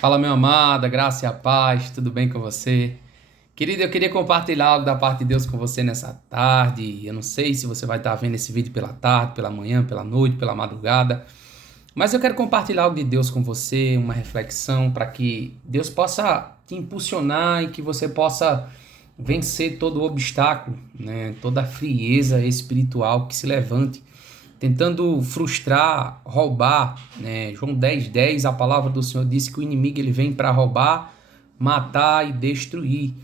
Fala, meu amado, a graça e a paz, tudo bem com você? Querido, eu queria compartilhar algo da parte de Deus com você nessa tarde. Eu não sei se você vai estar vendo esse vídeo pela tarde, pela manhã, pela noite, pela madrugada, mas eu quero compartilhar algo de Deus com você, uma reflexão para que Deus possa te impulsionar e que você possa vencer todo o obstáculo, né? Toda a frieza espiritual que se levante tentando frustrar, roubar, né? João 10:10, a palavra do Senhor diz que o inimigo ele vem para roubar, matar e destruir.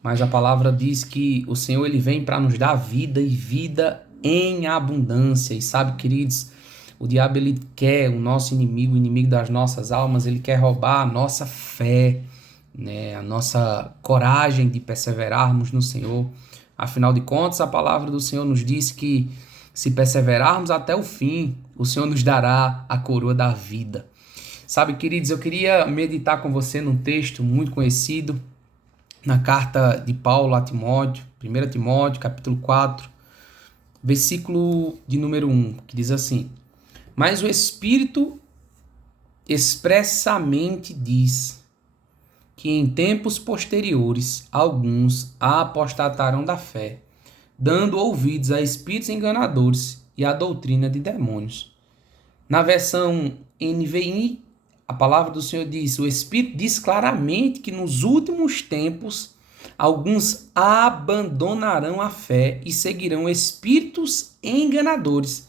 Mas a palavra diz que o Senhor ele vem para nos dar vida e vida em abundância. E sabe, queridos, o diabo ele quer, o nosso inimigo, o inimigo das nossas almas, ele quer roubar a nossa fé, né? A nossa coragem de perseverarmos no Senhor. Afinal de contas, a palavra do Senhor nos diz que se perseverarmos até o fim, o Senhor nos dará a coroa da vida. Sabe, queridos, eu queria meditar com você num texto muito conhecido, na carta de Paulo a Timóteo, 1 Timóteo, capítulo 4, versículo de número 1, que diz assim: Mas o Espírito expressamente diz que em tempos posteriores alguns apostatarão da fé, dando ouvidos a espíritos enganadores e à doutrina de demônios. Na versão NVI, a palavra do Senhor diz, o Espírito diz claramente que nos últimos tempos alguns abandonarão a fé e seguirão espíritos enganadores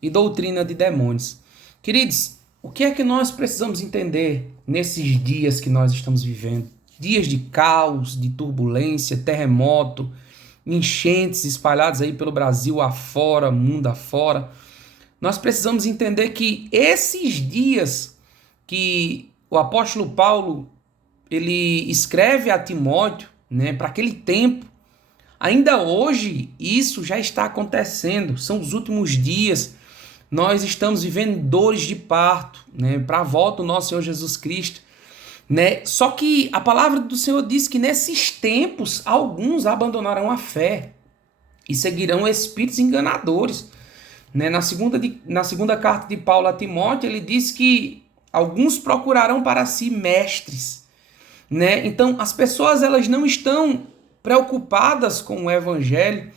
e doutrina de demônios. Queridos, o que é que nós precisamos entender nesses dias que nós estamos vivendo? Dias de caos, de turbulência, terremoto, enchentes espalhadas aí pelo Brasil afora, mundo afora. Nós precisamos entender que esses dias que o apóstolo Paulo ele escreve a Timóteo, né, para aquele tempo, ainda hoje isso já está acontecendo, são os últimos dias. Nós estamos vivendo dores de parto, né, para a volta do nosso Senhor Jesus Cristo, né? Só que a palavra do Senhor diz que nesses tempos alguns abandonarão a fé e seguirão espíritos enganadores, né? Na segunda carta de Paulo a Timóteo, ele diz que alguns procurarão para si mestres, né? Então, as pessoas elas não estão preocupadas com o evangelho,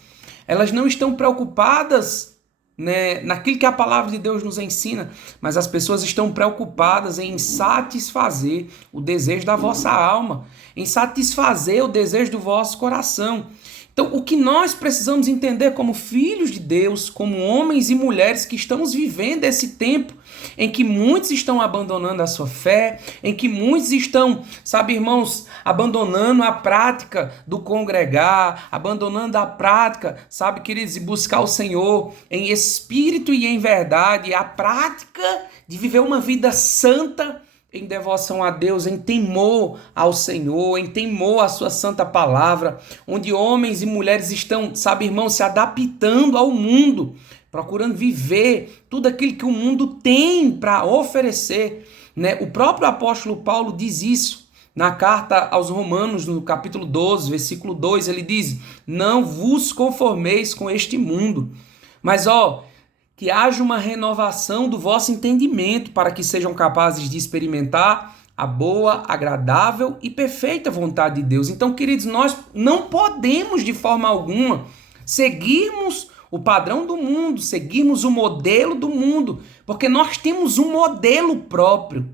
elas não estão preocupadas, né, naquilo que a palavra de Deus nos ensina, mas as pessoas estão preocupadas em satisfazer o desejo da vossa alma, em satisfazer o desejo do vosso coração. Então, o que nós precisamos entender como filhos de Deus, como homens e mulheres que estamos vivendo esse tempo em que muitos estão abandonando a sua fé, em que muitos estão, sabe, irmãos, abandonando a prática do congregar, abandonando a prática, sabe, queridos, de buscar o Senhor em espírito e em verdade, a prática de viver uma vida santa, em devoção a Deus, em temor ao Senhor, em temor à sua santa palavra, onde homens e mulheres estão, sabe, irmão, se adaptando ao mundo, procurando viver tudo aquilo que o mundo tem para oferecer, né? O próprio apóstolo Paulo diz isso na carta aos Romanos, no capítulo 12, versículo 2, ele diz: não vos conformeis com este mundo, mas que haja uma renovação do vosso entendimento para que sejam capazes de experimentar a boa, agradável e perfeita vontade de Deus. Então, queridos, nós não podemos de forma alguma seguirmos o padrão do mundo, seguirmos o modelo do mundo, porque nós temos um modelo próprio.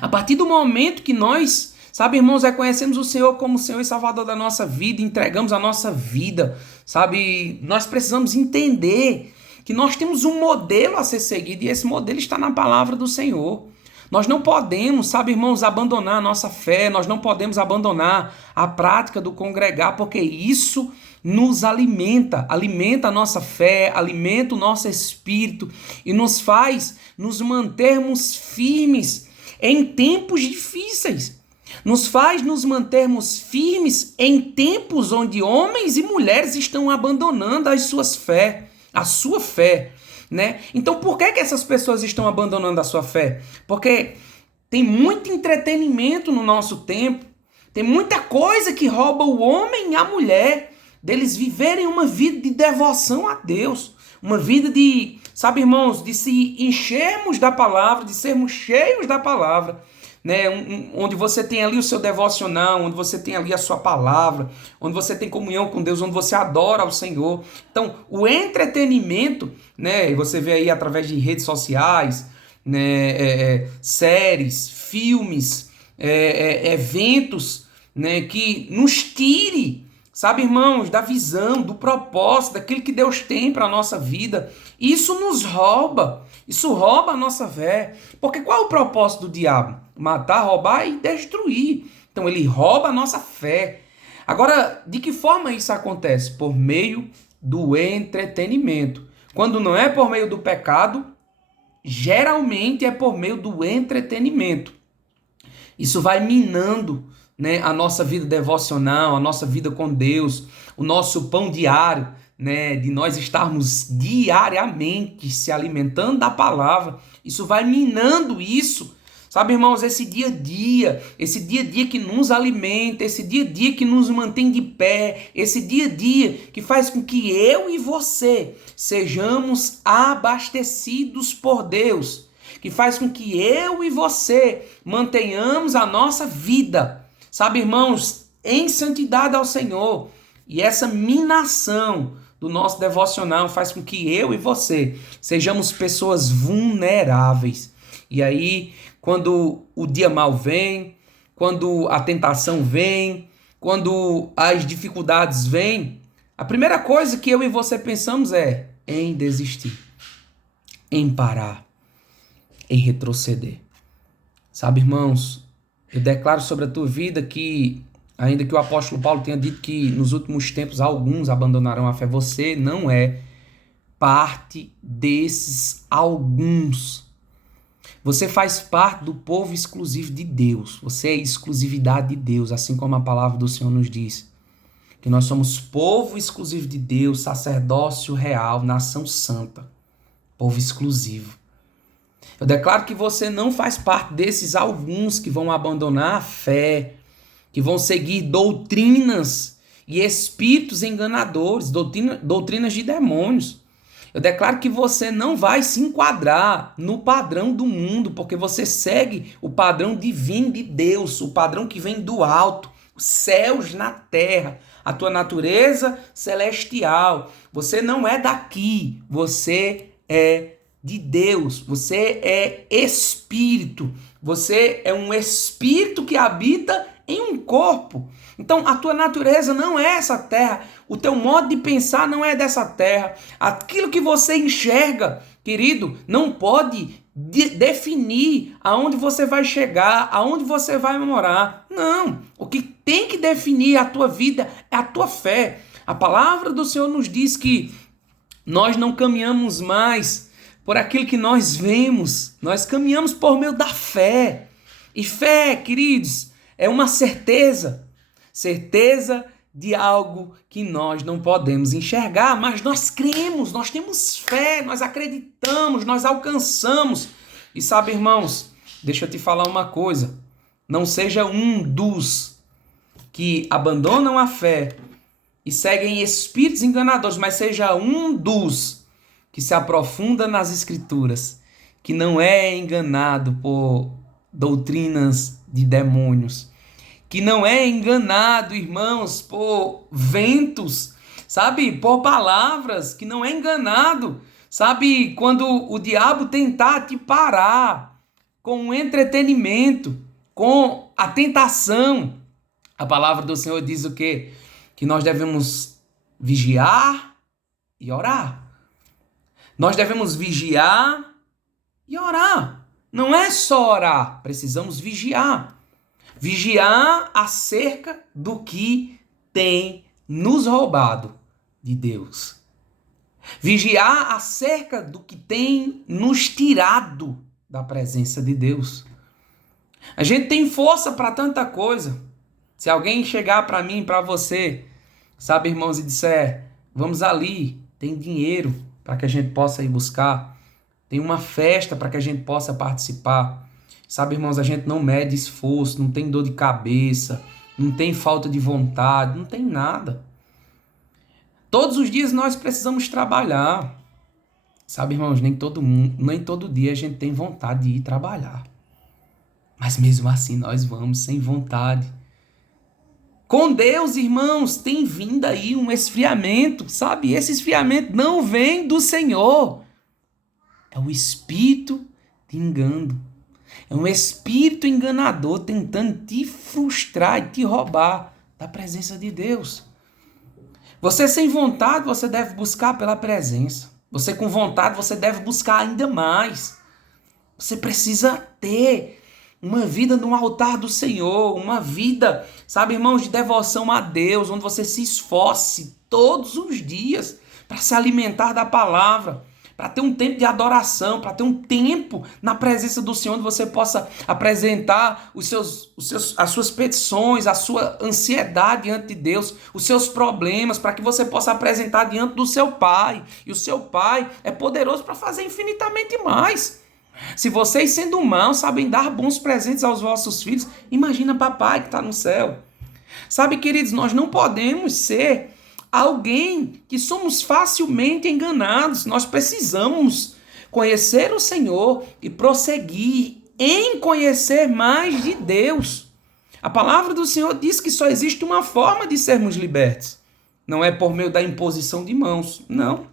A partir do momento que nós, sabe, irmãos, reconhecemos o Senhor como Senhor e Salvador da nossa vida, entregamos a nossa vida, sabe, nós precisamos entender que nós temos um modelo a ser seguido e esse modelo está na palavra do Senhor. Nós não podemos, sabe, irmãos, abandonar a nossa fé, nós não podemos abandonar a prática do congregar, porque isso nos alimenta, alimenta a nossa fé, alimenta o nosso espírito e nos faz nos mantermos firmes em tempos difíceis. Nos faz nos mantermos firmes em tempos onde homens e mulheres estão abandonando as suas fé. A sua fé, né? Então, por que essas pessoas estão abandonando a sua fé? Porque tem muito entretenimento no nosso tempo, tem muita coisa que rouba o homem e a mulher deles viverem uma vida de devoção a Deus, uma vida de, sabe, irmãos, de se enchermos da palavra, de sermos cheios da palavra, né, onde você tem ali o seu devocional, onde você tem ali a sua palavra, onde você tem comunhão com Deus, onde você adora ao Senhor. Então, o entretenimento, né, você vê aí através de redes sociais, né, séries, filmes, eventos, né, que nos tire, sabe, irmãos, da visão, do propósito, daquilo que Deus tem para a nossa vida. Isso nos rouba, isso rouba a nossa fé. Porque qual é o propósito do diabo? Matar, roubar e destruir. Então ele rouba a nossa fé. Agora, de que forma isso acontece? Por meio do entretenimento. Quando não é por meio do pecado, geralmente é por meio do entretenimento. Isso vai minando, né, a nossa vida devocional, a nossa vida com Deus, o nosso pão diário, né, de nós estarmos diariamente se alimentando da palavra. Isso vai minando isso. Sabe, irmãos, esse dia a dia que nos alimenta, esse dia a dia que nos mantém de pé, esse dia a dia que faz com que eu e você sejamos abastecidos por Deus, que faz com que eu e você mantenhamos a nossa vida, sabe, irmãos, em santidade ao Senhor. E essa minação do nosso devocional faz com que eu e você sejamos pessoas vulneráveis. E aí, quando o dia mal vem, quando a tentação vem, quando as dificuldades vêm, a primeira coisa que eu e você pensamos é em desistir, em parar, em retroceder. Sabe, irmãos, eu declaro sobre a tua vida que, ainda que o apóstolo Paulo tenha dito que nos últimos tempos alguns abandonarão a fé, você não é parte desses alguns. Você faz parte do povo exclusivo de Deus. Você é exclusividade de Deus, assim como a palavra do Senhor nos diz. Que nós somos povo exclusivo de Deus, sacerdócio real, nação santa. Povo exclusivo. Eu declaro que você não faz parte desses alguns que vão abandonar a fé, que vão seguir doutrinas e espíritos enganadores, doutrinas de demônios. Eu declaro que você não vai se enquadrar no padrão do mundo, porque você segue o padrão divino de Deus, o padrão que vem do alto, os céus na terra, a tua natureza celestial. Você não é daqui, você é de Deus, você é espírito, você é um espírito que habita em um corpo. Então a tua natureza não é essa terra, o teu modo de pensar não é dessa terra. Aquilo que você enxerga, querido, não pode definir aonde você vai chegar, aonde você vai morar. Não, o que tem que definir a tua vida é a tua fé. A palavra do Senhor nos diz que nós não caminhamos mais por aquilo que nós vemos, nós caminhamos por meio da fé. E fé, queridos, é uma certeza de algo que nós não podemos enxergar, mas nós cremos, nós temos fé, nós acreditamos, nós alcançamos. E sabe, irmãos, deixa eu te falar uma coisa, não seja um dos que abandonam a fé e seguem espíritos enganadores, mas seja um dos que se aprofunda nas Escrituras, que não é enganado por doutrinas de demônios, que não é enganado, irmãos, por ventos, sabe, por palavras, que não é enganado, sabe, quando o diabo tentar te parar com o entretenimento, com a tentação. A palavra do Senhor diz o quê? Que nós devemos vigiar e orar. Nós devemos vigiar e orar. Não é só orar, precisamos vigiar. Vigiar acerca do que tem nos roubado de Deus. Vigiar acerca do que tem nos tirado da presença de Deus. A gente tem força para tanta coisa. Se alguém chegar para mim, para você, sabe, irmãos, e disser, vamos ali, tem dinheiro para que a gente possa ir buscar, tem uma festa para que a gente possa participar. Sabe, irmãos, a gente não mede esforço, não tem dor de cabeça, não tem falta de vontade, não tem nada. Todos os dias nós precisamos trabalhar. Sabe, irmãos, nem todo dia a gente tem vontade de ir trabalhar. Mas mesmo assim nós vamos sem vontade. Com Deus, irmãos, tem vindo aí um esfriamento, sabe? Esse esfriamento não vem do Senhor. É o espírito de engano. É um espírito enganador tentando te frustrar e te roubar da presença de Deus. Você sem vontade, você deve buscar pela presença. Você com vontade, você deve buscar ainda mais. Você precisa ter uma vida no altar do Senhor, uma vida, sabe, irmãos, de devoção a Deus, onde você se esforce todos os dias para se alimentar da palavra, para ter um tempo de adoração, para ter um tempo na presença do Senhor, onde você possa apresentar as suas petições, a sua ansiedade diante de Deus, os seus problemas, para que você possa apresentar diante do seu Pai. E o seu Pai é poderoso para fazer infinitamente mais. Se vocês, sendo maus, sabem dar bons presentes aos vossos filhos, imagina papai que está no céu. Sabe, queridos, nós não podemos ser alguém que somos facilmente enganados. Nós precisamos conhecer o Senhor e prosseguir em conhecer mais de Deus. A palavra do Senhor diz que só existe uma forma de sermos libertos. Não é por meio da imposição de mãos, não.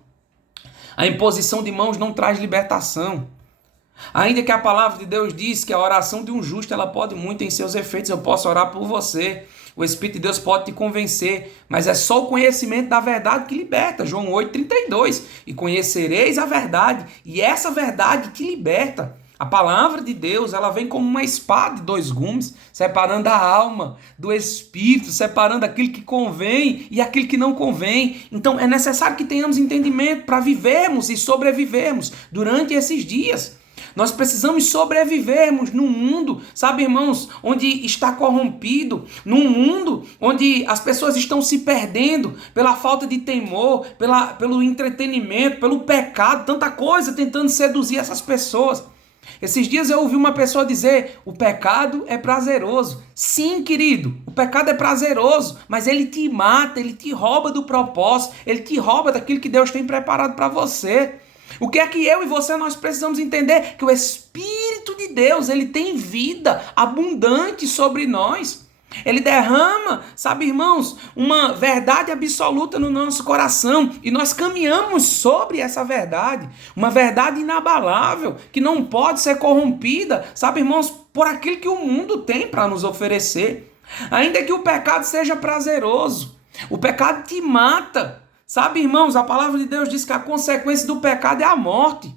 A imposição de mãos não traz libertação. Ainda que a palavra de Deus diz que a oração de um justo ela pode muito em seus efeitos, eu posso orar por você, o Espírito de Deus pode te convencer, mas é só o conhecimento da verdade que liberta, João 8,32, e conhecereis a verdade, e essa verdade te liberta. A palavra de Deus, ela vem como uma espada de dois gumes, separando a alma do espírito, separando aquilo que convém e aquilo que não convém. Então é necessário que tenhamos entendimento para vivermos e sobrevivermos durante esses dias. Nós precisamos sobrevivermos num mundo, sabe, irmãos, onde está corrompido, num mundo onde as pessoas estão se perdendo pela falta de temor, pelo entretenimento, pelo pecado, tanta coisa tentando seduzir essas pessoas. Esses dias eu ouvi uma pessoa dizer, o pecado é prazeroso. Sim, querido, o pecado é prazeroso, mas ele te mata, ele te rouba do propósito, ele te rouba daquilo que Deus tem preparado para você. O que é que eu e você nós precisamos entender? Que o Espírito de Deus, ele tem vida abundante sobre nós. Ele derrama, sabe, irmãos, uma verdade absoluta no nosso coração e nós caminhamos sobre essa verdade, uma verdade inabalável, que não pode ser corrompida, sabe, irmãos, por aquilo que o mundo tem para nos oferecer. Ainda que o pecado seja prazeroso, o pecado te mata. Sabe, irmãos, a palavra de Deus diz que a consequência do pecado é a morte.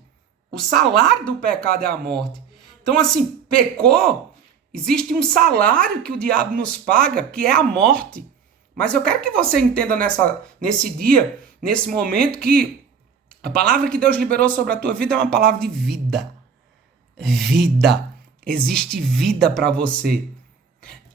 O salário do pecado é a morte. Então, assim, pecou, existe um salário que o diabo nos paga, que é a morte. Mas eu quero que você entenda nesse dia, nesse momento, que a palavra que Deus liberou sobre a tua vida é uma palavra de vida. Vida. Existe vida para você.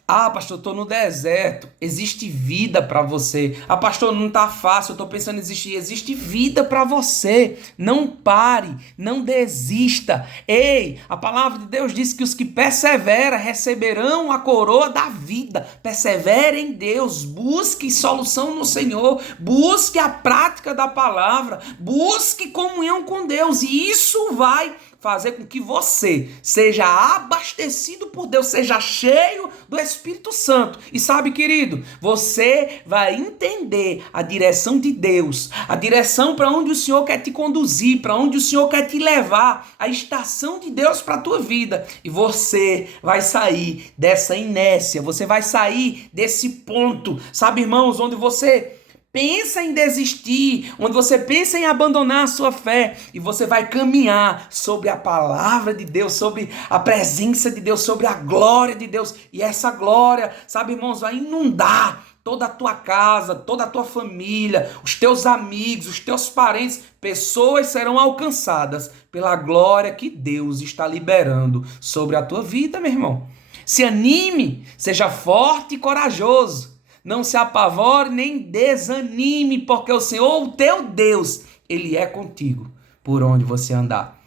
Ah, pastor, eu estou no deserto. Existe vida para você. Ah, pastor, não está fácil. Eu estou pensando em existir. Existe vida para você. Não pare. Não desista. Ei, a palavra de Deus diz que os que perseveram receberão a coroa da vida. Persevere em Deus. Busque solução no Senhor. Busque a prática da palavra. Busque comunhão com Deus. E isso vai fazer com que você seja abastecido por Deus, seja cheio do Espírito Santo. E sabe, querido, você vai entender a direção de Deus, a direção para onde o Senhor quer te conduzir, para onde o Senhor quer te levar, a estação de Deus para a tua vida. E você vai sair dessa inércia, você vai sair desse ponto, sabe, irmãos, onde você pensa em desistir, onde você pensa em abandonar a sua fé, e você vai caminhar sobre a palavra de Deus, sobre a presença de Deus, sobre a glória de Deus. E essa glória, sabe, irmãos, vai inundar toda a tua casa, toda a tua família, os teus amigos, os teus parentes. Pessoas serão alcançadas pela glória que Deus está liberando sobre a tua vida, meu irmão. Se anime, seja forte e corajoso. Não se apavore nem desanime, porque o Senhor, o teu Deus, Ele é contigo por onde você andar.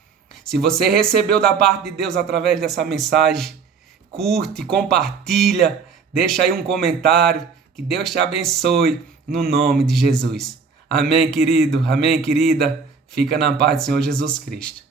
Se você recebeu da parte de Deus através dessa mensagem, curte, compartilha, deixa aí um comentário. Que Deus te abençoe no nome de Jesus. Amém, querido? Amém, querida? Fica na paz do Senhor Jesus Cristo.